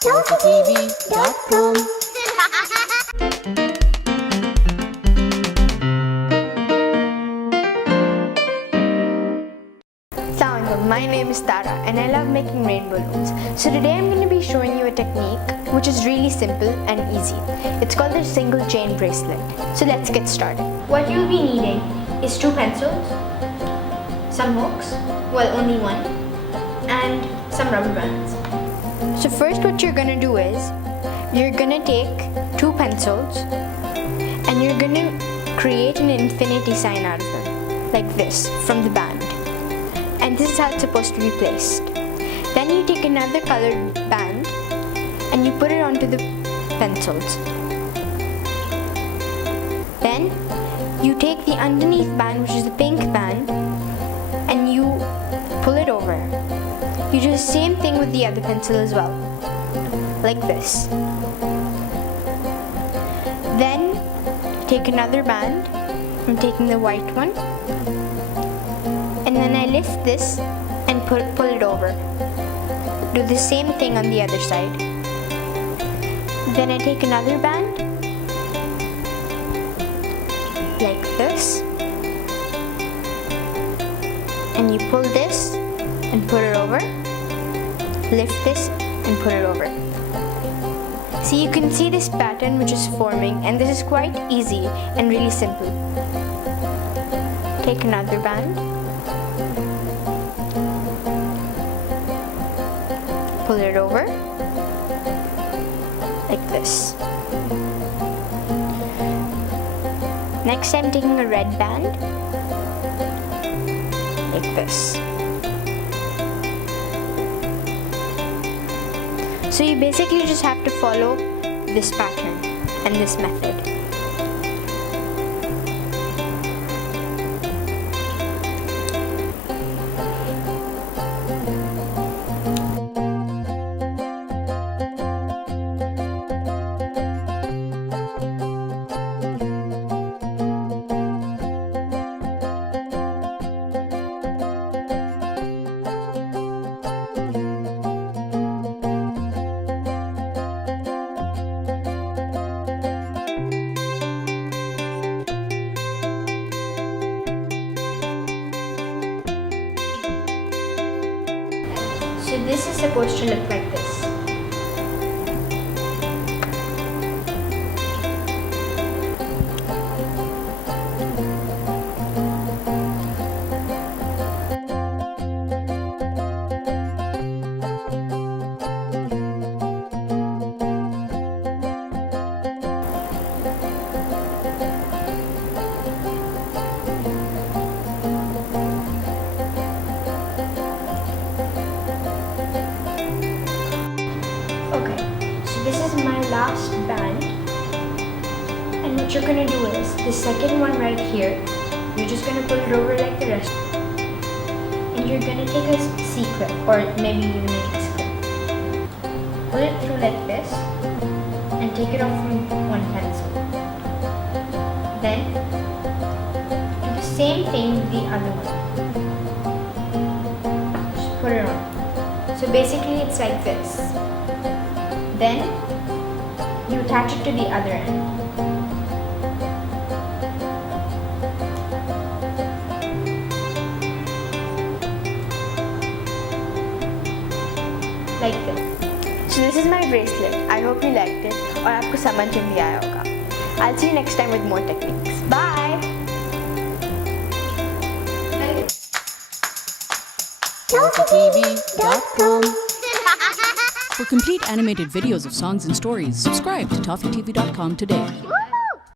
ToffeeTV.com. My name is Tara and I love making rain balloons. So today I'm going to be showing you a technique which is really simple and easy. It's called the single chain bracelet. So let's get started. What you'll be needing is 2 pencils, some hooks, well only one, and some rubber bands. So first what you're going to do is, you're going to take 2 pencils and you're going to create an infinity sign out of them, like this, from the band. And this is how it's supposed to be placed. Then you take another colored band and you put it onto the pencils. Then you take the underneath band, which is the pink band, and you pull it over. You do the same thing with the other pencil as well, like this. Then take another band. I'm taking the white one. And then I lift this and pull it over. Do the same thing on the other side. Then I take another band, like this, and you pull this and put it over. Lift this and put it over. See, you can see this pattern which is forming, and this is quite easy and really simple. Take another band. Pull it over, like this. Next I'm taking a red band, like this. So you basically just have to follow this pattern and this method. So this is supposed to look like this. This is my last band, and what you're going to do is, the second one right here, you're just going to pull it over like the rest, and you're going to take a C-clip, or maybe even an S-clip. Pull it through like this, and take it off from one pencil. Then, do the same thing with the other one. Just put it on. So basically it's like this. Then you attach it to the other end. Like this. So this is my bracelet. I hope you liked it और आपको समझ में भी आया होगा. I'll see you next time with more techniques. Bye! ToffeeTV.com. For complete animated videos of songs and stories, subscribe to ToffeeTV.com today.